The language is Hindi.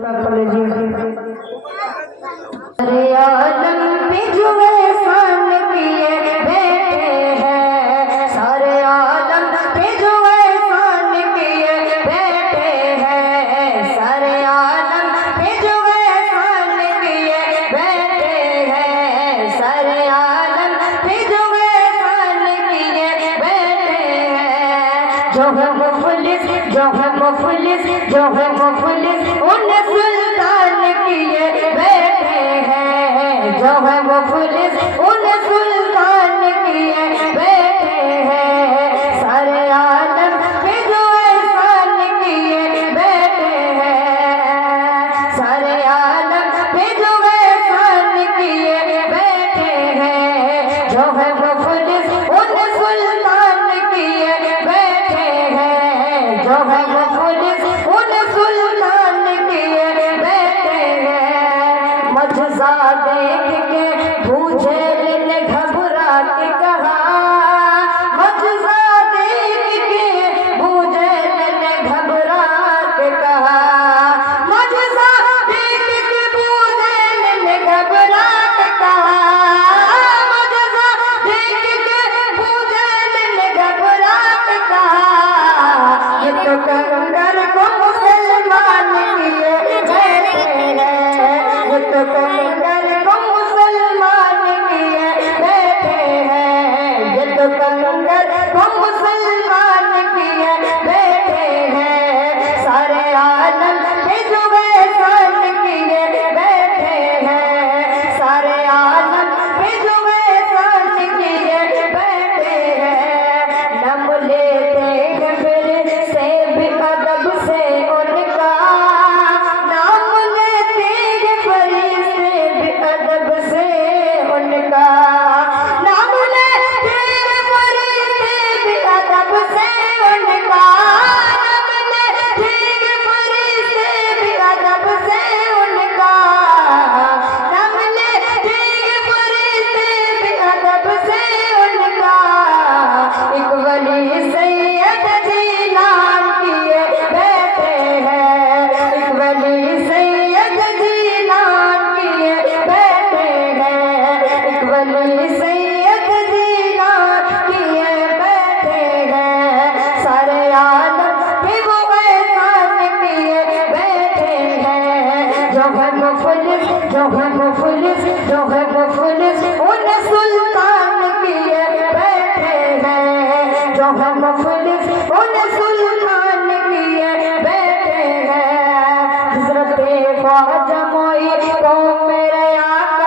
अरे आलम पे जो एहसान किए बैठे हैं, सारे आलम पे जो एहसान किए बैठे हैं, सारे आलम पे जो एहसान किए बैठे हैं, सारे आलम पे जो एहसान किए बैठे हैं। जो है मुफलिस, जो है मुफलिस, जो है मुफलिस उन्हें सुल्तान किए बैठे हैं, जो है मुफलिस उन्हें सुल्तान किए बैठे हैं, सारे आलम पे जो एहसान किए बैठे हैं, सारे आलम पे जो एहसान किए बैठे हैं, जो है मुफलिस उन्हें सुल्तान किए बैठे हैं, जो है मुफलिस उन्हें सुल्तान किए बैठे हैं। मजजा देख के बूझेल ने घबरा के कहा, मजजा देख के बूझेल ने घबरा के कहा, मजजा देख के बूझेल ने घबरा के कहा, मजजा देख के बूझेल ने घबरा के कहा, ये तो कंकर को मुसलमान किए बैठे हैं, ये तो कंकर को मुसलमान किए बैठे हैं, ये तो कंकर को मुसलमान किए बैठे हैं, सारे आलम पे जो एहसान किए बैठे हैं, सारे आलम पे जो एहसान किए बैठे हैं। नम लेते हैं फिर से भी अदब से उनका, नाम लेते हैं फरिश्ते भी अदब से उनका, नाम लेते हैं फरिश्ते भी अदब से उनका, नाम लेते हैं फरिश्ते भी अदब से उनका, नाम लेते हैं फरिश्ते भी अदब से उनका। एक वली सैयद जी नाम किए बैठे हैं, एक वली सैयद जी नाम किए बैठे हैं, एक वली सैयद जी नाम किए बैठे हैं, सारे आलम पे वो एहसान किए बैठे हैं। जो है मुफलिस, जो है मुफलिस, जो है मुफलिस उन्हें सुल्तान किए बैठे हैं, जो है मुफलिस उन्हें सुल्तान किए बैठे हैं। हज़रत ख्वाजा मोई को मेरे आका